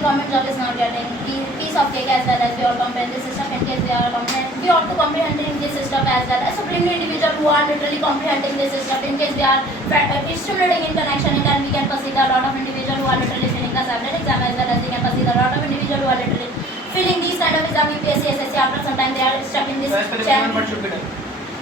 government job is not getting the piece of cake as well as we all comprehend this system. In case we are comprehend, we ought to comprehending this system as well as supremely individual who are literally comprehending this system. In case we are stimulating in connection, and then we can perceive a lot of individual who are literally filling the separate exam as well as we can perceive a lot of individual who are literally filling these kind of exam UPSC, SSC. After some time they are stuck in this chain. What should be done?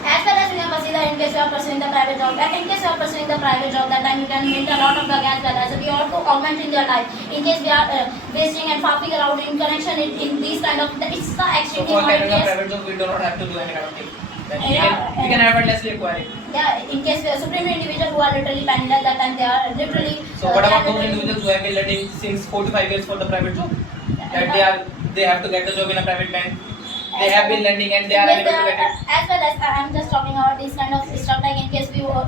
As well as we can perceive that in case you are pursuing the private job, in case you are pursuing the private job, that time you can meet a lot of bug as well as we ought to augment in their life. In case we are wasting and faffing around in connection in these kind of, it's the extremely So for hard having a case. private job, we do not have to do any kind of thing. Then Yeah, we can effortlessly acquire it. Yeah, in case we are supreme individual who are literally penniless, that time they are literally. So what about those individuals who have been learning since 4 to 5 years for the private job? That they have to get the job in a private bank. They have been learning and they are able to get it. As well as I'm just talking about these kind of stuff, like in case we are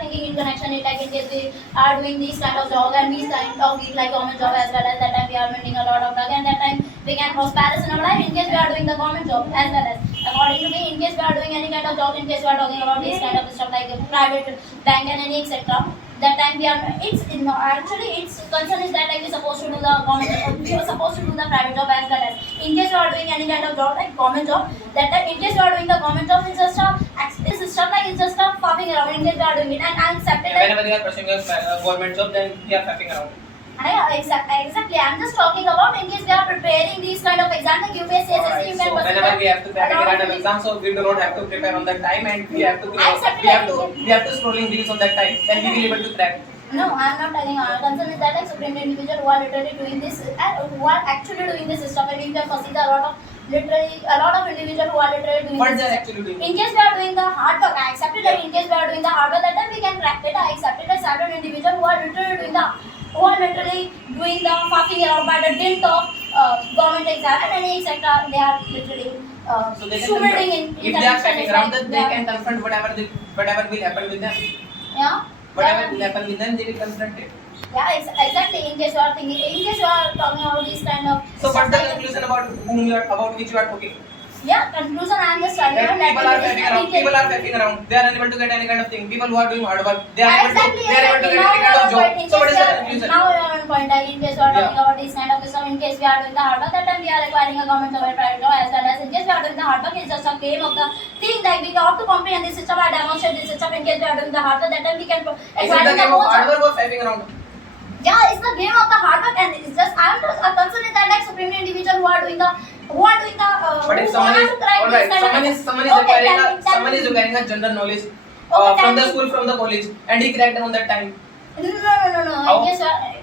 thinking in connection, like in case we are doing these kind of job and these kind of like government job as well as that time we are meeting a lot of drug, and that time we can prosperous in our life. In case we are doing the government job as well as according to me, in case we are doing any kind of job, in case we are talking about these kind of stuff like private bank and any etc. That time we are actually its concern is that like we're supposed to do the government, we are supposed to do the private job as well as in case you are doing any kind of job like government job, that time in case you are doing the government job, it's just it's stuff like it's just a faffing around. In case you are doing it and I accepted like, Whenever you are pursuing a government job, then we are faffing around. exactly. I'm just talking about in case we are preparing these kind of exams like UPSC, SSC, you can So whenever we have to prepare any kind of exam, so we do not have to prepare on that time, and we have to scrolling reels on that time. Then we will be able to crack. No, I'm not telling. Our concern is that like supreme individual who are literally doing this and who are actually doing this stuff, and you can perceive a lot of individual who are literally doing What this. they are actually doing? In case we are doing the hard work, I accepted that. In case we are doing the hard work, that time we can crack it. I accepted that certain individual who are literally doing the fucking around by the dint of government exam and any etc. They are literally So they can swimming confront. in If they are faffing around, like then they can confront whatever will happen with them. yeah. Whatever will happen with them, they will confront it. Yeah, exactly. In case you are thinking, in case you are talking about these kind of. So what's the conclusion about which you are talking? Yeah, conclusion I am just telling you That people are faffing around. People are faffing around. They are unable to get any kind of thing. People who are doing hard work, they are able to get any kind of job. So what is the conclusion? Now we are on point. Like in case we are talking about this kind of stuff, in case we are doing the hard work, that time we are requiring a government job or private job as well as in case we are doing the hard work, it's just a game of the thing. Like we have to comprehend this system or demonstrate this system. In case we are doing the hard work, that time we can Is it the game of hard work or faffing around? Yeah, it's the game of the hard work, and it's just I'm just a concern is that like supreme individual who are doing the But if someone is alright, someone is acquiring a general knowledge from the school, from the college, and he cracked on that time. No. How?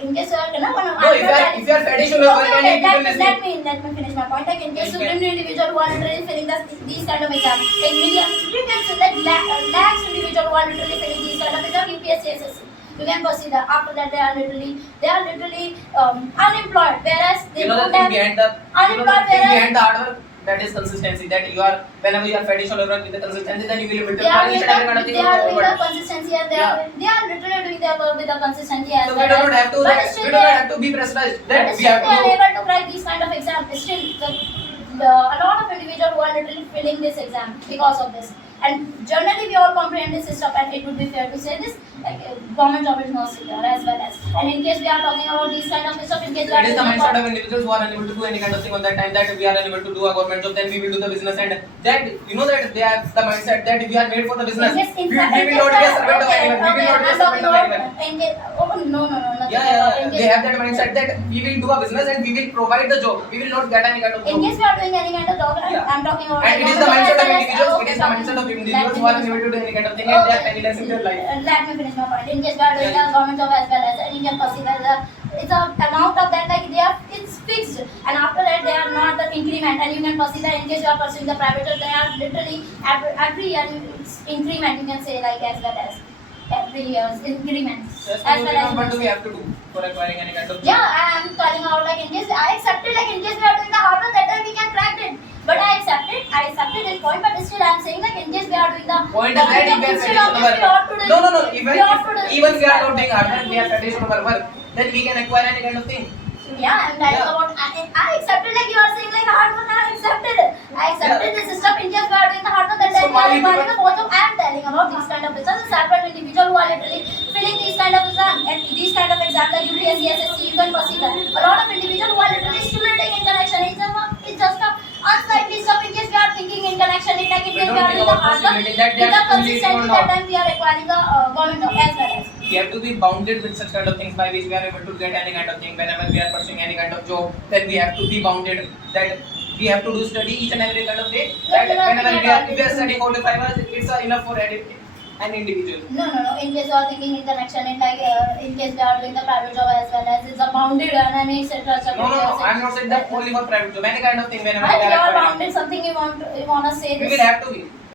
In case you are No, if you are fetish on work and people listening. let me finish my point. Like in case supreme individual who are literally filling these kind of exams, like millions, you can say like lakhs individual who are literally filling these kind of exams, UPSC, SSC. You can perceive that after that they are literally unemployed, whereas they don't have unemployed, Behind the hard work, that is consistency. That you are whenever you are fetish on work with the consistency, then you will be able to they are polish doing every kind of thing. they are doing the consistency and they are literally doing their work with the consistency as So well. we do not have to. But still We do not have to be pressurized. But That we still have they are to. able to write these kind of exams. Still, a lot of individuals who are literally failing this exam because of this. And generally, we all comprehend this system, and it would be fair to say this: like government job is not secure as well as. And in case we are talking about these kind of stuff, in case we are It is the talking mindset about of individuals who are unable to do any kind of thing on that time, that we are unable to do a government job, then we will do the business, and that you know that they have the mindset that we are made for the business. We will not be a servant of anyone. We will not be a servant of anyone. No. Yeah. They have that mindset that we will do a business and we will provide the job. We will not get any kind of job. In case we are doing any kind of job, I'm talking about. And it is the mindset of individuals. It is the mindset of individuals who are unable to do any kind of thing, and they are penniless in their life. Let me finish my point. In case we are doing a government job as well as you can perceive as it's a amount of that like it's fixed, and after that they are not the increment, and you can perceive that in case you are pursuing the private job, they are literally every year it's increment, you can say, like as well as every year's increments Just as well as what do we have to do for acquiring any kind of job? yeah, I am telling out like in case I accepted, like in case we are doing the hard work, that time we can crack it. But I accepted this point, but still I am saying like in case we are doing the Point is that if we are fetish on our work. No. Even we are not doing hard work, we are fetish on our work, then we can acquire any kind of thing. Yeah, I'm telling about I accepted, like you are saying like hard work. I accepted this system. In case we are doing the hard work, that So time we are requiring the both of. I am telling about these kind of exams. The separate individual who are literally filling these kind of exams and these kind of exams like UPSC, SSC. You can perceive that a lot of individuals who are time don't we are think doing the about hard work, possibility that with the that's fully consistency, or that not. time we are acquiring the government job as well as. We have to be bounded with such kind of things by which we are able to get any kind of thing. Whenever we are pursuing any kind of job, then we have to be bounded that we have to do study each and every kind of day. That whenever if we are studying 4 to 5 hours, it's enough for an individual. No. In case you are thinking in connection, in like in case we are doing the private job as well as it's a bounded and etc. No. I'm not saying that only for private job. Any kind of thing whenever And we you are are acquiring. bounded something you want to say We this. will have to be.